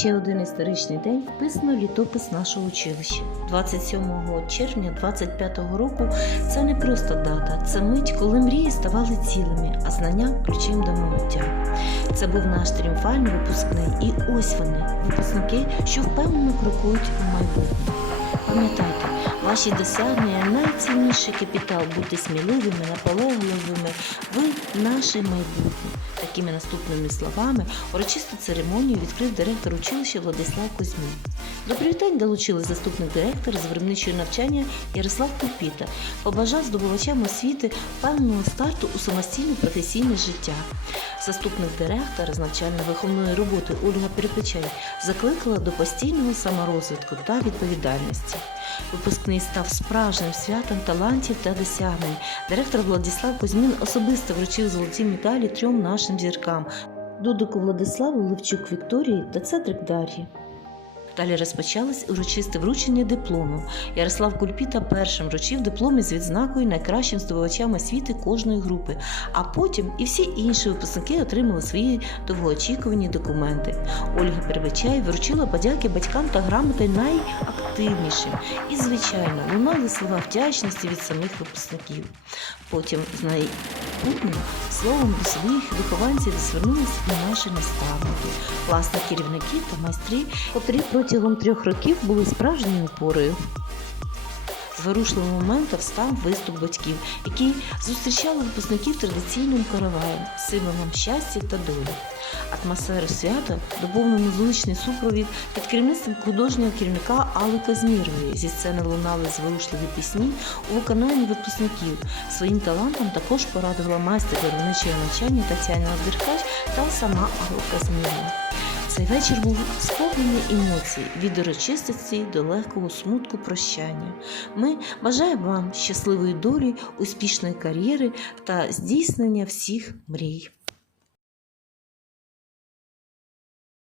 Ще один історичний день вписано літопис нашого училища. 27 червня 25-го року це не просто дата, це мить, коли мрії ставали цілими, а знання ключем до майбуття. Це був наш тріумфальний випускний, і ось вони, випускники, що впевнено крокують у майбутнє. Пам'ятайте, ваші досягнення найцінніший капітал. Будьте сміливими, наполегливими. Ви наше майбутнє. Такими наступними словами урочисту церемонію відкрив директор училища Владислав Кузьмін. До привітань долучили заступник директора з виробничого навчання Ярослав Кульпіта, побажав здобувачам освіти впевненого старту у самостійне професійне життя. Заступник директора з навчально-виховної роботи Ольга Перепечай закликала до постійного саморозвитку та відповідальності. Випускний став справжнім святом талантів та досягнень. Директор Владислав Кузьмін особисто вручив золоті медалі трьом нашим зіркам Дудику Владиславу, Левчук Вікторії та Цедрик Дар'ї. Далі розпочалось урочисте вручення диплому. Ярослав Кульпіта першим вручив дипломи з відзнакою найкращим здобувачам освіти кожної групи, а потім і всі інші випускники отримали свої довгоочікувані документи. Ольга Перебичай вручила подяки батькам та грамоти найактивнішим. І, звичайно, лунали слова вдячності від самих випускників. Потім з найбутнім словом до своїх вихованців звернулися і наші наставники, власне керівники та майстри, котрі протягом трьох років були справжньою опорою. Зворушливим моментом став виступ батьків, які зустрічали випускників традиційним караваєм, символом щастя та долі. Атмосферу свята доповнив музичний супровід під керівництвом художнього керівника Алли Казмірової. Зі сцени лунали зворушливі пісні у виконанні випускників. Своїм талантом також порадувала майстер виробничого навчання Тетяна Деркач та сама Алла Казмірова. Цей вечір був сповнений емоцій від урочистості до легкого смутку прощання. Ми бажаємо вам щасливої долі, успішної кар'єри та здійснення всіх мрій.